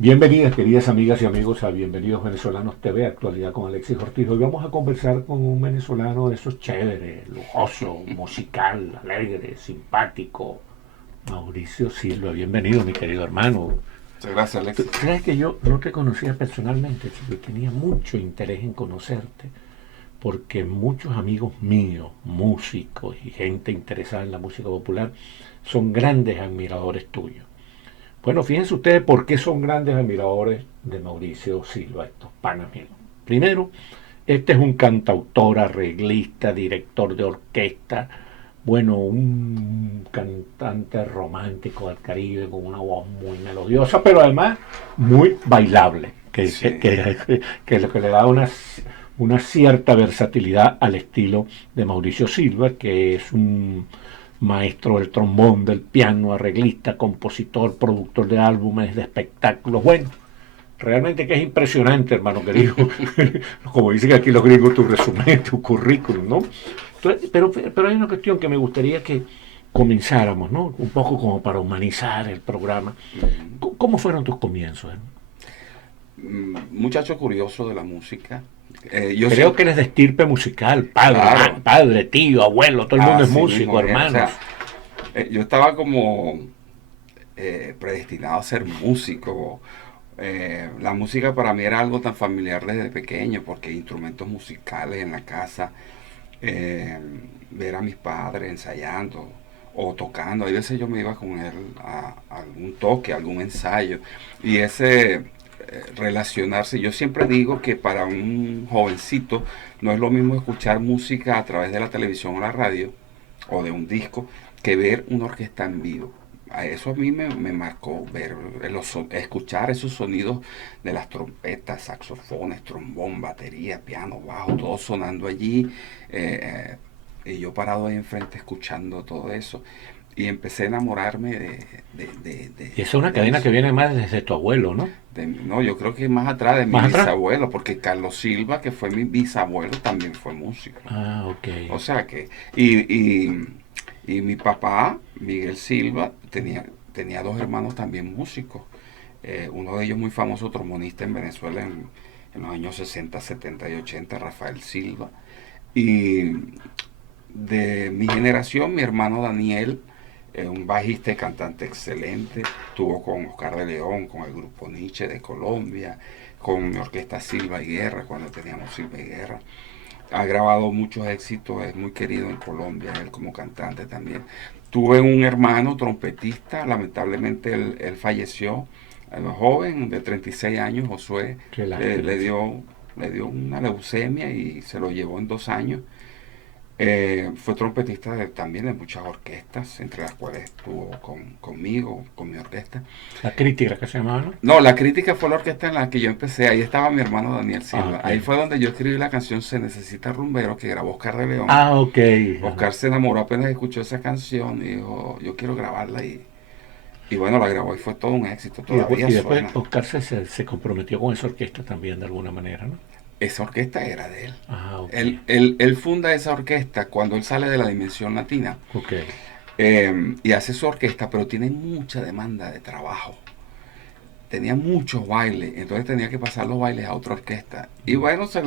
Bienvenidas, queridas amigas y amigos, a Bienvenidos Venezolanos TV, Actualidad con Alexis Ortiz. Hoy vamos a conversar con un venezolano de esos chéveres, lujoso, musical, alegre, simpático, Mauricio Silva. Bienvenido, mi querido hermano. Muchas gracias, Alexis. Sabes que yo no te conocía personalmente, yo tenía mucho interés en conocerte, porque muchos amigos míos, músicos y gente interesada en la música popular, son grandes admiradores tuyos. Bueno, fíjense ustedes por qué son grandes admiradores de Mauricio Silva, estos panas míos. Primero, este es un cantautor, arreglista, director de orquesta, bueno, un cantante romántico del Caribe con una voz muy melodiosa, pero además muy bailable, Sí, que es lo que le da una cierta versatilidad al estilo de Mauricio Silva, que es un maestro del trombón, del piano, arreglista, compositor, productor de álbumes, de espectáculos. Bueno, realmente que es impresionante, hermano querido. Como dicen aquí los gringos, tu resumen, tu currículum, ¿no? Entonces, pero hay una cuestión que me gustaría que comenzáramos, ¿no? Un poco como para humanizar el programa. ujú. ¿Cómo fueron tus comienzos? Muchacho curioso de la música. Yo Creo que siempre, eres de estirpe musical, padre, claro, padre, tío, abuelo, todo el mundo es así músico, mismo es. O hermanos. sea, yo estaba como predestinado a ser músico. La música para mí era algo tan familiar desde pequeño, porque instrumentos musicales en la casa, eh, ver a mis padres ensayando o tocando. A veces yo me iba con él a algún toque, a algún ensayo. Y ese relacionarse, yo siempre digo que para un jovencito no es lo mismo escuchar música a través de la televisión o la radio o de un disco que ver una orquesta en vivo. A eso a mí me marcó ver, escuchar esos sonidos de las trompetas, saxofones, trombón, batería, piano, bajo, todo sonando allí. eh, y yo parado ahí enfrente escuchando todo eso. Y empecé a enamorarme Y esa es una de cadena que eso. viene más desde tu abuelo, ¿no? No, yo creo que más atrás de mi Más atrás. bisabuelo, porque Carlos Silva, que fue mi bisabuelo, también fue músico. Ah, ok. O sea que, y mi papá, Miguel Silva, tenía dos hermanos también músicos. Uno de ellos muy famoso trombonista en Venezuela en los años 60, 70 y 80, Rafael Silva. Y de mi generación, mi hermano Daniel, un bajista y cantante excelente, estuvo con Oscar de León, con el grupo Nietzsche de Colombia, con mi orquesta Silva y Guerra, cuando teníamos Silva y Guerra. Ha grabado muchos éxitos, es muy querido en Colombia, él como cantante también. Tuve un hermano trompetista, lamentablemente él falleció, joven, de 36 años, Josué, Qué le, lástima. le dio, le dio una leucemia y se lo llevó en 2 años. Fue trompetista también de muchas orquestas, entre las cuales estuvo conmigo, con mi orquesta. La crítica que se llamaba, ¿no? No, la crítica fue la orquesta en la que yo empecé. Ahí estaba mi hermano Daniel Ah, Silva. ok. Ahí fue donde yo escribí la canción Se Necesita Rumbero, que grabó Oscar de León. Ah, ok. Ajá. Oscar se enamoró apenas escuchó esa canción y dijo, yo quiero grabarla. Y bueno, la grabó y fue todo un éxito. Y Todavía después suena. Oscar se comprometió con esa orquesta también de alguna manera, ¿no? Esa orquesta era de él. Ah, ok. Él funda esa orquesta cuando él sale de la Dimensión Latina. Ok. Y hace su orquesta, pero tiene mucha demanda de trabajo. Tenía muchos bailes, entonces tenía que pasar los bailes a otra orquesta. Y bueno, se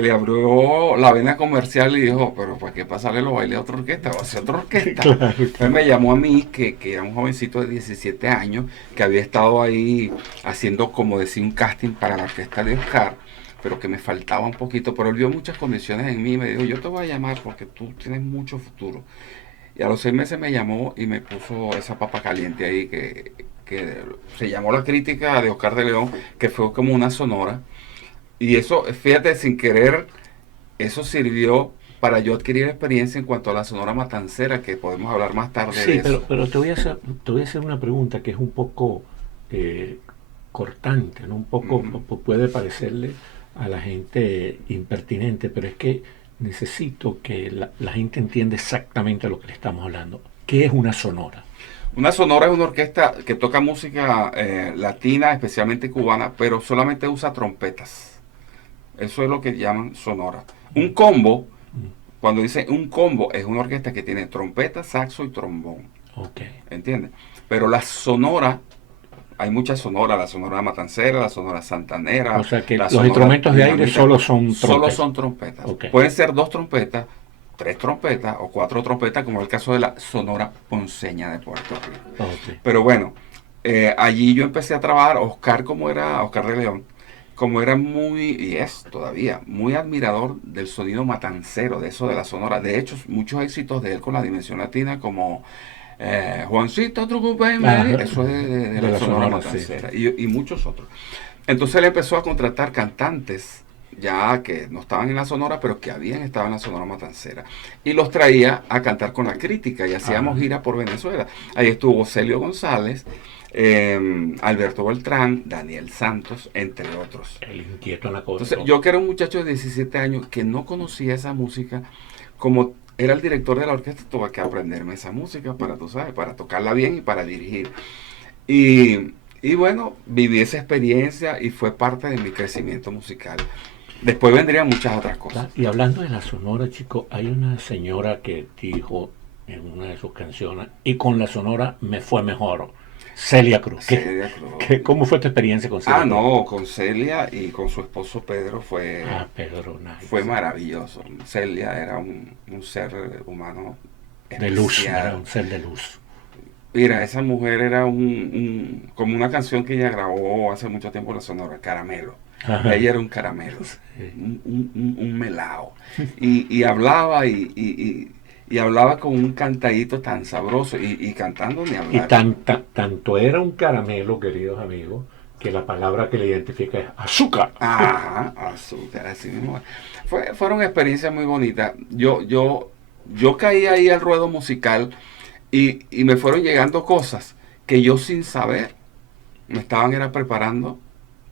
le abrió la vena comercial y dijo, pero ¿para qué pasarle los bailes a otra orquesta? Va a ser otra orquesta. Claro, Entonces me llamó a mí, que era un jovencito de 17 años, que había estado ahí haciendo, como decía, un casting para la orquesta de Oscar, pero que me faltaba un poquito, pero él vio muchas condiciones en mí y me dijo, yo te voy a llamar porque tú tienes mucho futuro. Y a los 6 meses me llamó y me puso esa papa caliente ahí que se llamó La Crítica de Oscar de León, que fue como una sonora. Y eso, fíjate, sin querer, eso sirvió para yo adquirir experiencia en cuanto a la sonora matancera, que podemos hablar más tarde de sí, eso. pero te voy a hacer una pregunta que es un poco eh, cortante, ¿no? Un poco Ujú. puede parecerle a la gente impertinente, pero es que necesito que la gente entienda exactamente lo que le estamos hablando. ¿Qué es una sonora? Una sonora es una orquesta que toca música latina, especialmente cubana, pero solamente usa trompetas. Eso es lo que llaman sonora. Un combo, cuando dicen un combo, es una orquesta que tiene trompeta, saxo y trombón. Ok. ¿Entiendes? Pero la sonora hay muchas sonoras, la sonora matancera, la sonora santanera, O sea que la los sonora instrumentos de aire dinamita. solo son Solo trompetas. son trompetas. Ok. Pueden ser 2 trompetas, 3 trompetas o 4 trompetas, como es el caso de la Sonora Ponceña de Puerto Rico. Ok. Pero bueno, allí yo empecé a trabajar. Oscar de León, como era muy, y es todavía, muy admirador del sonido matancero, de eso de la sonora. De hecho, muchos éxitos de él con la Dimensión Latina, como Juancito Trucupa y Mary, Ajá. eso es de De la la Sonora sonora, sí. Matancera, y muchos otros. Entonces él empezó a contratar cantantes ya que no estaban en la Sonora, pero que habían estado en la Sonora Matancera. Y los traía a cantar con la crítica y hacíamos Ajá. gira por Venezuela. Ahí estuvo Celio González, Alberto Beltrán, Daniel Santos, entre otros. El inquieto en la cosa. Entonces yo que era un muchacho de 17 años que no conocía esa música, como era el director de la orquesta, tuve que aprenderme esa música para, tú sabes, para tocarla bien y para dirigir. Y bueno, viví esa experiencia y fue parte de mi crecimiento musical. Después vendrían muchas otras cosas. Y hablando de la sonora, chico, hay una señora que dijo en una de sus canciones, y con la sonora me fue mejor. Celia Cruz. Celia Cruz. ¿Cómo fue tu experiencia con Celia Cruz? No, con Celia y con su esposo Pedro Pedro, nice. fue maravilloso. Celia era un ser humano de luz, especial. era un ser de luz. Mira, esa mujer era como una canción que ella grabó hace mucho tiempo en la Sonora, Caramelo. Ajá. Ella era un caramelo, Sí. un melao. Y hablaba y hablaba con un cantadito tan sabroso y cantando ni Y hablar. tanto era un caramelo, queridos amigos, que la palabra que le identifica es azúcar. Ajá, azúcar, así mismo. Fueron experiencias muy bonitas. Yo caí ahí al ruedo musical y me fueron llegando cosas que yo sin saber me era preparando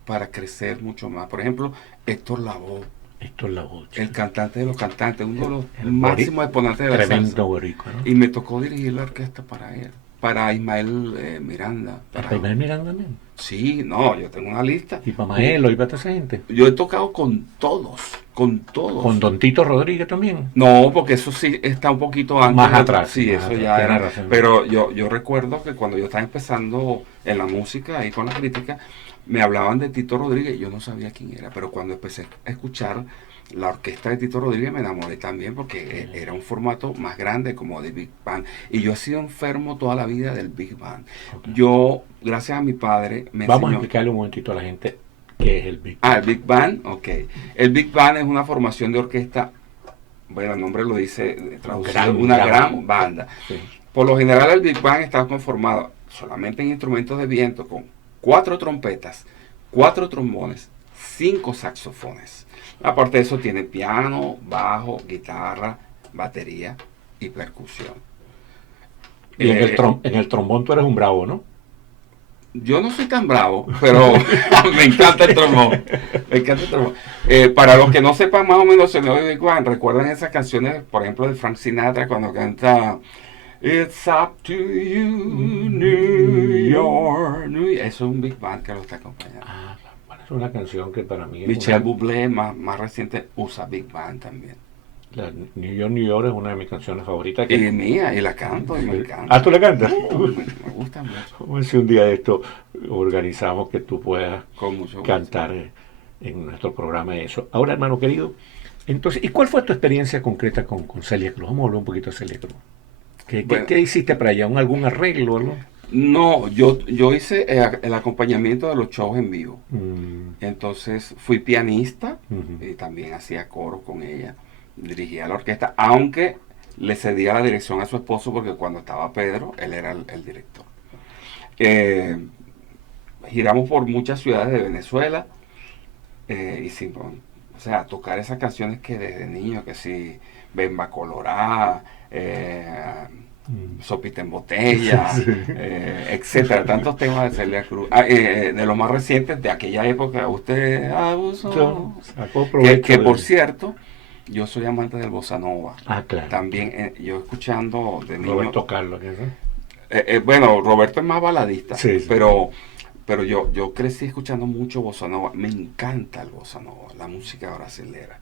para crecer mucho más. Por ejemplo, Héctor Lavoe, Esto es la voz. el cantante de los cantantes, uno de los El máximos exponentes de la salsa. Tremendo boricua, ¿no? Y me tocó dirigir la orquesta para él, para Ismael Miranda. Para Ismael Miranda también. Sí, no, yo tengo una lista. Y para Maelo y para toda esa gente. Yo he tocado con todos, con todos. Con Don Tito Rodríguez también. No, porque eso sí está un poquito antes. Más atrás. Sí, más eso atrás, ya tiene era. razón. Pero yo recuerdo que cuando yo estaba empezando en la música, ahí con la crítica, me hablaban de Tito Rodríguez, yo no sabía quién era, pero cuando empecé a escuchar la orquesta de Tito Rodríguez me enamoré también porque era un formato más grande como de Big Band. Y yo he sido enfermo toda la vida del Big Band. Okay. Yo, gracias a mi padre, me Vamos a enseñó... explicarle un momentito a la gente qué es el Big Band. El Big Band, ok. El Big Band es una formación de orquesta, bueno, el nombre lo dice, traducido, una gran banda. Sí. Por lo general el Big Band está conformado solamente en instrumentos de viento con 4 trompetas, 4 trombones, 5 saxofones. Aparte de eso tiene piano, bajo, guitarra, batería y percusión. Y en el trombón tú eres un bravo, ¿no? Yo no soy tan bravo, pero me encanta el trombón. Me encanta el trombón. Para los que no sepan más o menos el sonido de Big Band, recuerdan esas canciones, por ejemplo, de Frank Sinatra cuando canta It's up to you, New York. Eso es un Big Band que lo está acompañando. Es una canción que para mí es Michel Bublé, más reciente, usa Big Band también. La New York es una de mis canciones favoritas. Y mía, y la canto y me encanta. ¿Tú la cantas? Me gusta mucho. Vamos a ver si un día de esto organizamos que tú puedas Con mucho gusto. cantar en nuestro programa eso. Ahora, hermano querido, entonces, ¿y cuál fue tu experiencia concreta con Celia Cruz? Vamos a hablar un poquito de Celia Cruz. ¿Qué hiciste para allá? ¿Algún arreglo? ¿Algo? No, yo hice el acompañamiento de los shows en vivo. Entonces fui pianista y también hacía coro con ella. Dirigía la orquesta, aunque le cedía la dirección a su esposo porque cuando estaba Pedro, él era el director. Giramos por muchas ciudades de Venezuela. Hicimos, o sea, tocar esas canciones que desde niño, que si Bemba Colorá, Sopita en Botella, Sí. Etcétera, tantos temas de Celia Cruz. De los más recientes de aquella época, usted abusó. Sacó provecho Que por cierto, yo soy amante del bossa nova. Claro. También yo escuchando de niño. Roberto Carlos, ¿qué es? Bueno, Roberto es más baladista, Sí. pero yo crecí escuchando mucho bossa nova. Me encanta el bossa nova, la música brasilera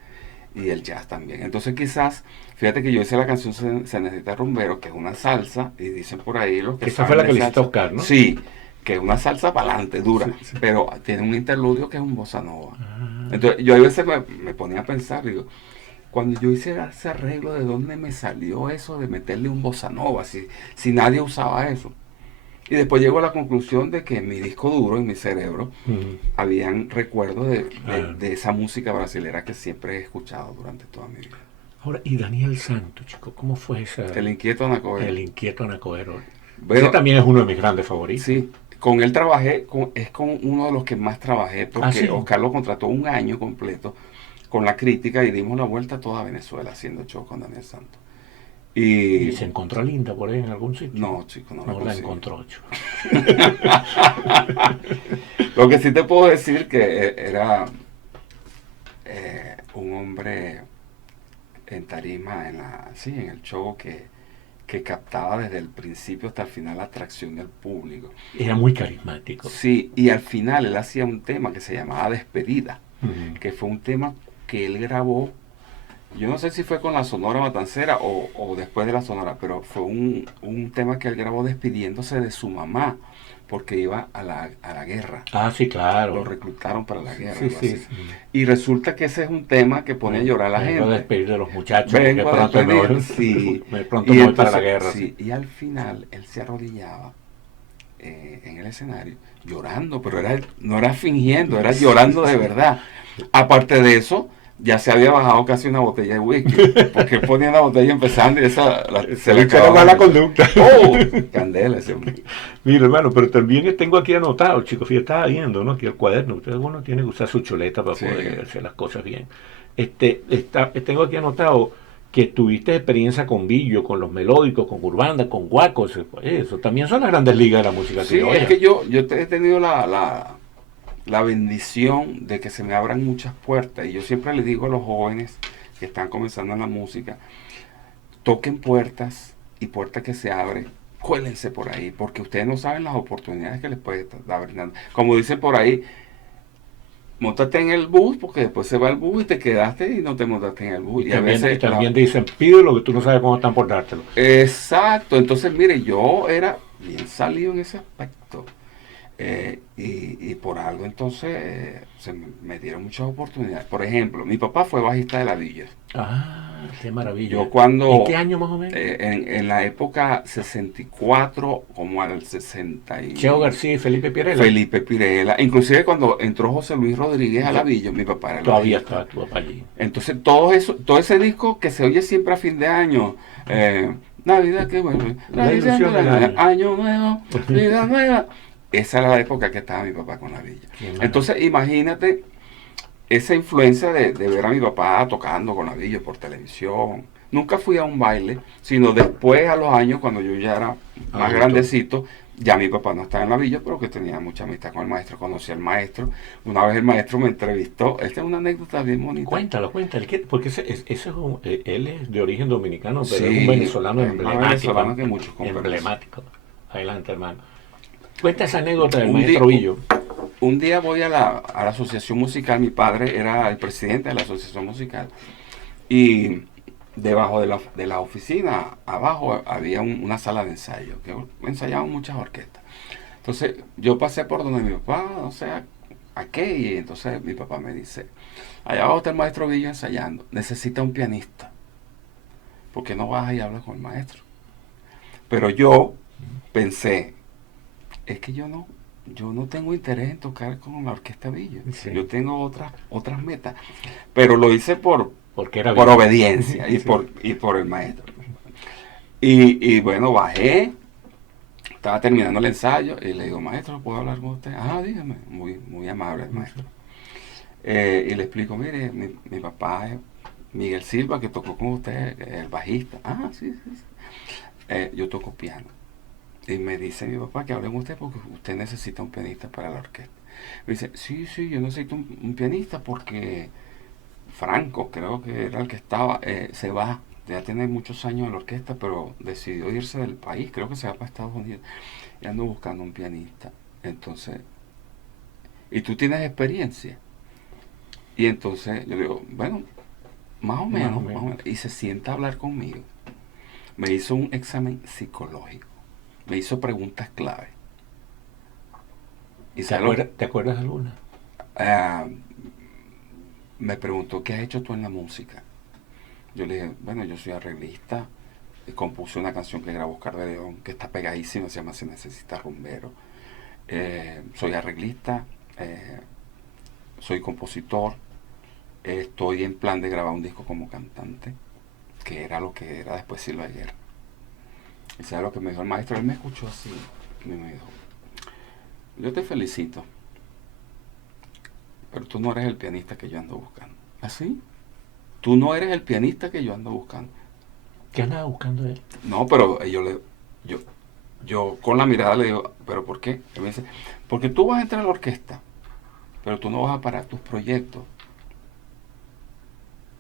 y el jazz también. Entonces quizás, fíjate que yo hice la canción Se necesita rumbero, que es una salsa, y dicen por ahí los que Esa fue la que le hiciste salsa, a Oscar, ¿no? Sí, que es una salsa para adelante, dura, Sí, sí. pero tiene un interludio que es un bossa nova. Ah, Entonces yo a veces me ponía a pensar, digo, cuando yo hice ese arreglo, ¿de dónde me salió eso de meterle un bossa nova? Si nadie usaba eso. Y después llego a la conclusión de que en mi disco duro, en mi cerebro, mm, habían recuerdos claro. de esa música brasilera que siempre he escuchado durante toda mi vida. Ahora, y Daniel Santos, chico, ¿cómo fue esa, El inquieto Anacoero. el inquieto Anacoero? Ese Bueno, también es uno de mis grandes favoritos. sí, con él trabajé, es con uno de los que más trabajé, Ah, porque sí. Oscar lo contrató un año completo con la crítica y dimos la vuelta a toda Venezuela haciendo show con Daniel Santos. Y Y se encontró a Linda por ahí en algún sitio. no, chico, no la No la consigo. encontró, chico. Lo que sí te puedo decir que era un hombre en tarima, sí, en el show que captaba desde el principio hasta el final la atracción del público. Era muy carismático. Sí, y al final él hacía un tema que se llamaba Despedida, Mm. que fue un tema que él grabó, yo no sé si fue con la Sonora Matancera o después de la Sonora, pero fue un tema que él grabó despidiéndose de su mamá, porque iba a la guerra. Ah, sí, Lo claro. reclutaron para la guerra, Sí, algo sí, así. sí. Y resulta que ese es un tema que pone a llorar a la Vengo a gente. despedir de los muchachos porque Vengo a pronto me despedir, voy, sí. pronto Y me voy para la entonces, guerra, sí. sí, y al final él se arrodillaba en el escenario llorando, pero no era fingiendo, era llorando de verdad. Aparte de eso, ya se había bajado casi una botella de whisky, porque él ponía una botella empezando y se le Esa era acababa mala de echar. conducta. ¡Oh! Candela ese hombre. Mira, hermano, pero también tengo aquí anotado, chicos, yo estaba viendo, ¿no? Aquí el cuaderno, usted uno tiene que usar su chuleta para Sí. poder hacer las cosas bien. Tengo aquí anotado que tuviste experiencia con Billo, con los melódicos, con Urbanda, con Guacos, eso también son las grandes ligas de la música Sí, es criolla. que yo he tenido la bendición de que se me abran muchas puertas. Y yo siempre le digo a los jóvenes que están comenzando en la música, toquen puertas y puertas que se abren, cuélense por ahí, porque ustedes no saben las oportunidades que les puede estar brindando. Como dicen por ahí, montate en el bus, porque después se va el bus y te quedaste y no te montaste en el bus. Y a Y veces, también dicen, pide lo que tú no sabes cómo están por dártelo. exacto, entonces mire, yo era bien salido en ese aspecto. Y por algo entonces me dieron muchas oportunidades. Por ejemplo, mi papá fue bajista de la Villa. Ah, qué Yo maravilla. ¿En cuando, qué año más o menos? en la época 64, como al 60 Cheo y García y Felipe Pirela. Felipe Pirela, inclusive cuando entró José Luis Rodríguez a la Villa, mi papá era el Todavía bajista. estaba tu papá allí. Entonces todo ese disco que se oye siempre a fin de año, Navidad que vuelve, La Navidad, ilusión del año. Año nuevo, vida nueva. Esa era la época que estaba mi papá con la Villa. Qué maravilla. Entonces imagínate esa influencia de ver a mi papá tocando con la Villa por televisión. Nunca fui a un baile, sino después a los años, cuando yo ya era más Adulto. grandecito, ya mi papá no estaba en la villa, pero que tenía mucha amistad con el maestro, conocí al maestro. Una vez el maestro me entrevistó, esta es una anécdota bien bonita. Cuéntalo, porque él es de origen dominicano, pero Sí, es un venezolano es más venezolano que muchos, con permiso. emblemático. Adelante, hermano. Cuenta esa anécdota del Un maestro día, Billo. un día voy a la asociación musical, mi padre era el presidente de la asociación musical, y debajo de la oficina, abajo, había una sala de ensayo, que ensayaban muchas orquestas. Entonces yo pasé por donde mi papá, o sea, ¿a qué? Y entonces mi papá me dice, allá abajo está el maestro Villo ensayando, necesita un pianista, ¿por qué no vas y hablas con el maestro? Pero yo pensé, es que yo no tengo interés en tocar con la orquesta Villo, Sí. yo tengo otras metas, pero lo hice Porque era por Billo. obediencia Sí. y por el maestro. Y bueno, bajé, estaba terminando el ensayo y le digo, maestro, ¿puedo hablar con usted? Ah, dígame, muy amable el maestro. Y le explico, mire, mi papá es Miguel Silva, que tocó con usted, el bajista. Ah, sí, sí, sí. Yo toco piano. Y me dice mi papá que hable con usted porque usted necesita un pianista para la orquesta. Me dice, sí, sí, yo necesito un pianista porque Franco, creo que era el que estaba, se va. Ya tiene muchos años en la orquesta, pero decidió irse del país, creo que se va para Estados Unidos. Y ando buscando un pianista. Entonces, ¿y tú tienes experiencia? Y entonces yo digo, bueno, más o menos, más o menos. Y se sienta a hablar conmigo. Me hizo un examen psicológico. Me hizo preguntas clave. ¿Y ¿Te sabes lo que? te acuerdas de alguna? Ah, me preguntó, ¿qué has hecho tú en la música? Yo le dije, bueno, yo soy arreglista, compuse una canción que grabó Oscar de León, que está pegadísima, se llama Se Necesita Rumbero. Soy arreglista, eh, soy compositor, estoy en plan de grabar un disco como cantante, que era lo que era después Silva ayer. Y sabes lo que me dijo el maestro, él me escuchó así y me dijo, yo te felicito, pero tú no eres el pianista que yo ando buscando. ¿Así? Tú no eres el pianista que yo ando buscando. ¿Qué andaba buscando él? No, pero yo, yo con la mirada le digo, ¿pero por qué? Él me dice, porque tú vas a entrar a la orquesta, pero tú no vas a parar tus proyectos.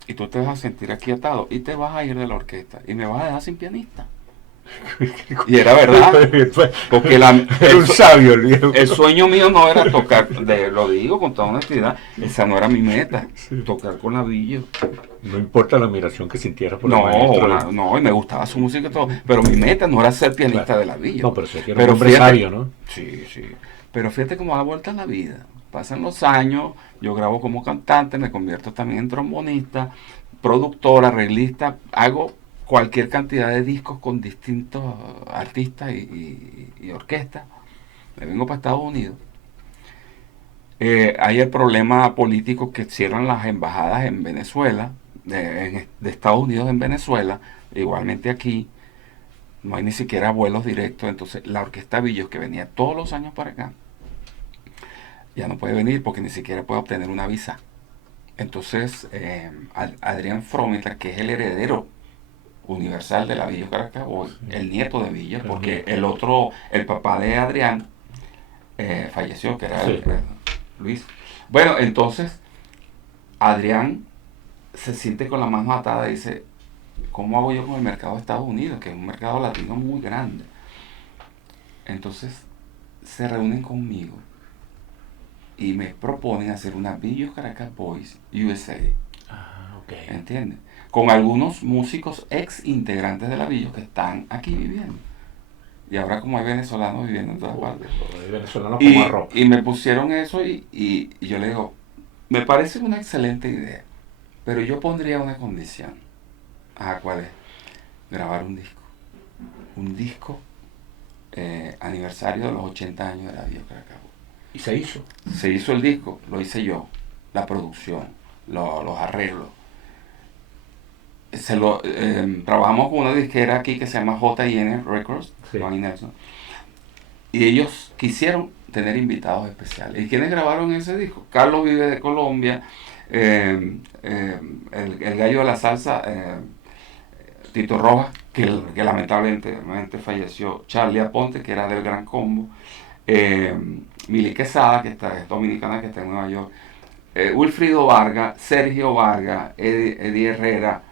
Y tú te vas a sentir aquí atado y te vas a ir de la orquesta y me vas a dejar sin pianista. Y era verdad, porque Era un sabio el viejo. el sueño mío no era tocar, lo digo con toda honestidad, esa no era mi meta, Sí. tocar con Lavillo. No importa la admiración que sintieras por el No, maestro. no, y me gustaba su música y todo, pero mi meta no era ser Claro. pianista de Lavillo. No, pero sé que era un Pero hombre fíjate, sabio, ¿no? sí, sí, pero fíjate cómo da vuelta la vida. Pasan los años, yo grabo como cantante, me convierto también en trombonista, productor, arreglista, hago cualquier cantidad de discos con distintos artistas y orquestas. Me vengo para Estados Unidos. Hay el problema político que cierran las embajadas en Venezuela, de Estados Unidos en Venezuela, igualmente aquí, no hay ni siquiera vuelos directos, entonces la orquesta Villos, que venía todos los años para acá, ya no puede venir porque ni siquiera puede obtener una visa. Entonces, Adrián Fromita, que es el heredero universal de la Villos Caracaboy, Sí. el nieto de Villos, El porque nieto. el otro, el papá de Adrián, falleció, que era Sí. Luis. Bueno, entonces Adrián se siente con la mano atada y dice, ¿cómo hago yo con el mercado de Estados Unidos? Que es un mercado latino muy grande. Entonces se reúnen conmigo y me proponen hacer una Villos Caracas Boys USA. Ah, ok. ¿Entiendes? Con algunos músicos ex integrantes de la Villos que están aquí viviendo. Y ahora como hay venezolanos viviendo en todas partes. Los venezolanos como arroz. Y me pusieron eso y yo le digo, me parece una excelente idea, pero yo pondría una condición. Ah, ¿cuál es? Grabar un disco. Un disco aniversario de los 80 años de la Villos Caracas. Y se hizo. Se hizo el disco, lo hice yo, la producción, los arreglos. Trabajamos con una disquera aquí que se llama J&N Records, Sí. Johnny Nelson, y ellos quisieron tener invitados especiales. ¿Y quiénes grabaron ese disco? Carlos Vive de Colombia, el gallo de la salsa, Tito Rojas, que lamentablemente falleció, Charlie Aponte, que era del Gran Combo, eh, Mili Quesada, es dominicana, que está en Nueva York, Wilfrido Vargas, Sergio Vargas, Eddie Herrera.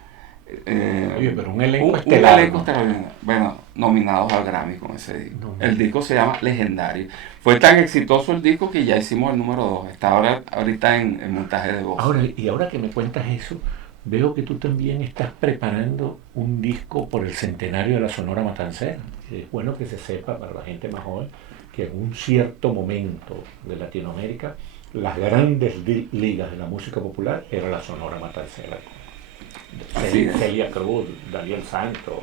Oye, pero un elenco Un estelar, elenco ¿no? extraordinario. Bueno, nominados al Grammy con ese disco. No, El disco se llama Legendario. Fue tan exitoso el disco que ya hicimos el número 2. Está ahorita en montaje de voz. Ahora, y ahora que me cuentas eso, veo que tú también estás preparando un disco por el centenario de la Sonora Matancera. Es bueno que se sepa para la gente más joven que en un cierto momento de Latinoamérica las grandes ligas de la música popular era la Sonora Matancera. Así es. Celia Cruz, Daniel Santos,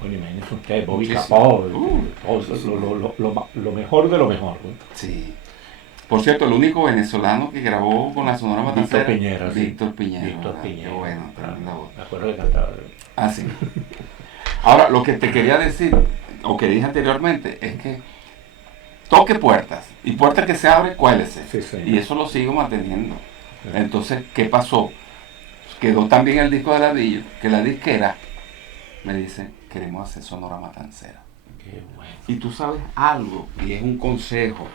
bueno, imagínense usted, Bobby Muchísimo. Capó, lo mejor de lo mejor, ¿no? Sí. Por cierto, el único venezolano que grabó con la Sonora Víctor Matancera. Piñera, sí. Víctor Piñera. Víctor ¿Verdad? Piñera. Qué bueno, Claro, tremenda voz. me acuerdo que cantaba. Ah, sí. Ahora, lo que te quería decir, o que dije anteriormente, es que toque puertas. Y puertas que se abren, cuélese. Sí, sí. Y eso lo sigo manteniendo. Entonces, ¿qué pasó? Quedó también el disco de Ladrillo, que la disquera me dice, queremos hacer Sonora Matancera. Qué bueno. Y tú sabes algo, y es un consejo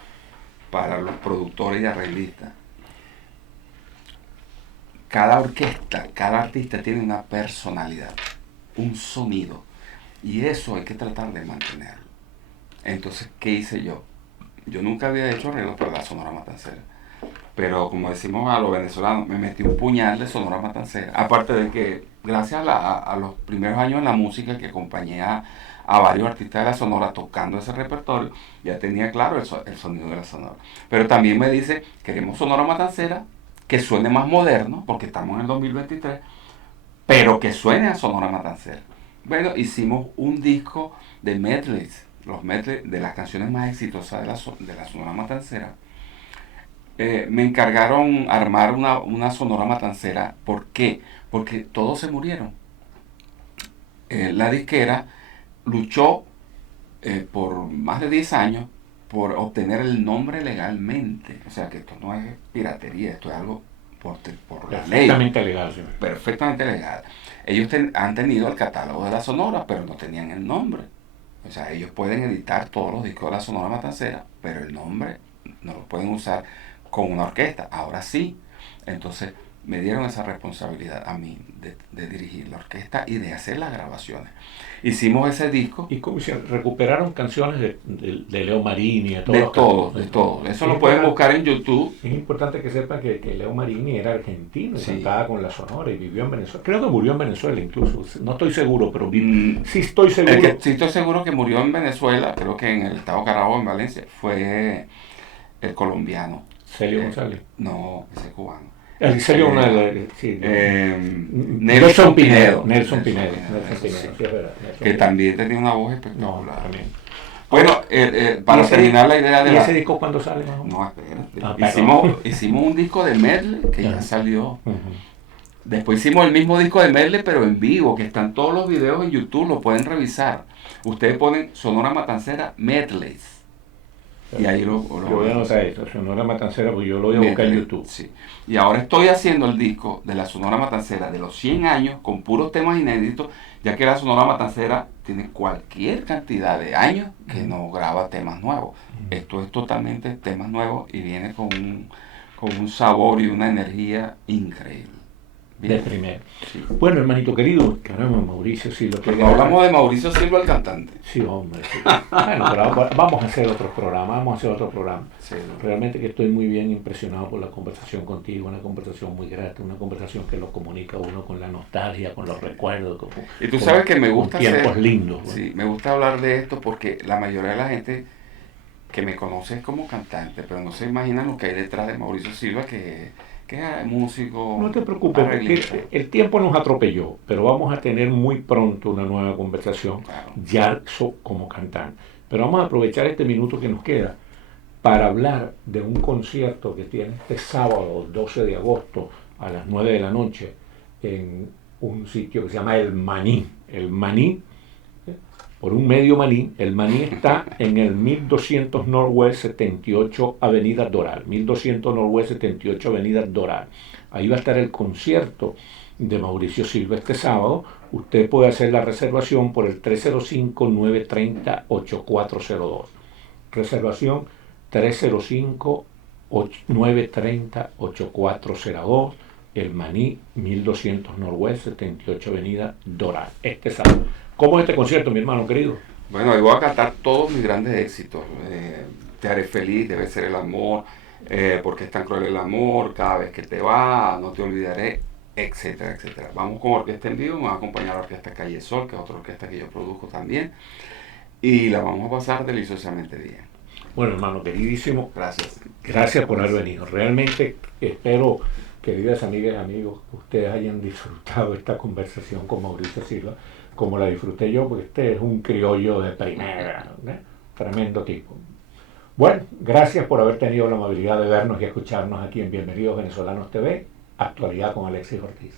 para los productores y arreglistas. Cada orquesta, cada artista tiene una personalidad, un sonido. Y eso hay que tratar de mantenerlo. Entonces, ¿qué hice yo? Yo nunca había hecho arreglos para la Sonora Matancera. pero como decimos a los venezolanos, me metí un puñal de Sonora Matancera. Aparte de que, gracias a los primeros años en la música que acompañé a varios artistas de la Sonora tocando ese repertorio, ya tenía claro el sonido de la Sonora. Pero también me dice, queremos Sonora Matancera, que suene más moderno, porque estamos en el 2023, pero que suene a Sonora Matancera. Bueno, hicimos un disco de medleys, los medleys de las canciones más exitosas de la Sonora Matancera. Me encargaron armar una Sonora Matancera. ¿Por qué? Porque todos se murieron. La disquera luchó por más de 10 años por obtener el nombre legalmente. O sea que esto no es piratería, esto es algo por la ley. Perfectamente legal, sí. Perfectamente legal. Ellos han tenido el catálogo de la Sonora, pero no tenían el nombre. O sea, ellos pueden editar todos los discos de la Sonora Matancera, pero el nombre no lo pueden usar con una orquesta. Ahora sí. Entonces me dieron esa responsabilidad a mí de dirigir la orquesta y de hacer las grabaciones. Hicimos ese disco. ¿Y cómo se recuperaron canciones de Leo Marini? De todo. Eso lo pueden buscar en YouTube. Es importante que sepan que Leo Marini era argentino y Sí. cantaba con la Sonora y vivió en Venezuela. Creo que murió en Venezuela incluso. No estoy seguro, pero sí estoy seguro. Sí estoy seguro que murió en Venezuela, creo que en el estado Carabobo, en Valencia, fue el colombiano. Celio González. No, ese cubano. Celio González, sí. Nelson Pinedo. Nelson Pinedo, Sí. sí, es verdad. Nelson Que Pinedo. también tenía una voz No, espectacular. también. Bueno, para terminar la idea de ¿Y la... ese disco cuándo sale más o menos? No, espérate. Ah, perdón. Hicimos un disco de medley que ya Ajá. salió. Ujú. Después hicimos el mismo disco de medley, pero en vivo, que están todos los videos en YouTube, lo pueden revisar. Ustedes ponen Sonora Matancera Medleys. Y ahí lo Yo voy a anotar eso, Sonora Matancera, porque yo lo voy a buscar en medley, YouTube. sí. Y ahora estoy haciendo el disco de la Sonora Matancera de los 100 años con puros temas inéditos, ya que la Sonora Matancera tiene cualquier cantidad de años que no graba temas nuevos. Esto es totalmente temas nuevos y viene con un sabor y una energía increíble. De primero. Sí. Bueno, hermanito querido, caramba, Mauricio, sí, lo que Pero no hablamos de Mauricio Silva, el cantante. Sí, hombre, sí. Bueno, pero vamos a hacer otro programa, Sí. Realmente que estoy muy bien impresionado por la conversación contigo, una conversación muy grata, una conversación que lo comunica a uno con la nostalgia, con los recuerdos. Y tú sabes que me gusta tiempos hacer, lindos. ¿No? sí, me gusta hablar de esto porque la mayoría de la gente que me conoce es como cantante, pero no se imaginan lo que hay detrás de Mauricio Silva, que es músico. No te preocupes, arreglista. porque el tiempo nos atropelló, pero vamos a tener muy pronto una nueva conversación, Claro. ya como cantante. Pero vamos a aprovechar este minuto que nos queda para hablar de un concierto que tiene este sábado, 12 de agosto, a las 9 de la noche, en un sitio que se llama El Maní. El Maní, por un medio Maní, el Maní está en el 1200 Northwest 78 Avenida Doral. 1200 Northwest 78 Avenida Doral. Ahí va a estar el concierto de Mauricio Silva este sábado. Usted puede hacer la reservación por el 305-930-8402. Reservación 305-930-8402. El Maní, 1200 Northwest 78 Avenida Doral. Este sábado. ¿Cómo es este concierto, mi hermano querido? Bueno, hoy voy a cantar todos mis grandes éxitos. Te haré feliz, debe ser el amor, porque es tan cruel el amor, cada vez que te va, no te olvidaré, etcétera, etcétera. Vamos con orquesta en vivo, me va a acompañar la orquesta Calle Sol, que es otra orquesta que yo produzco también, y la vamos a pasar deliciosamente bien. Bueno, hermano queridísimo, Gracias. gracias por haber venido. Realmente espero, queridas amigas y amigos, que ustedes hayan disfrutado esta conversación con Mauricio Silva, como la disfruté yo, porque este es un criollo de primera, ¿eh? Tremendo tipo. Bueno, gracias por haber tenido la amabilidad de vernos y escucharnos aquí en Bienvenidos Venezolanos TV, Actualidad con Alexis Ortiz.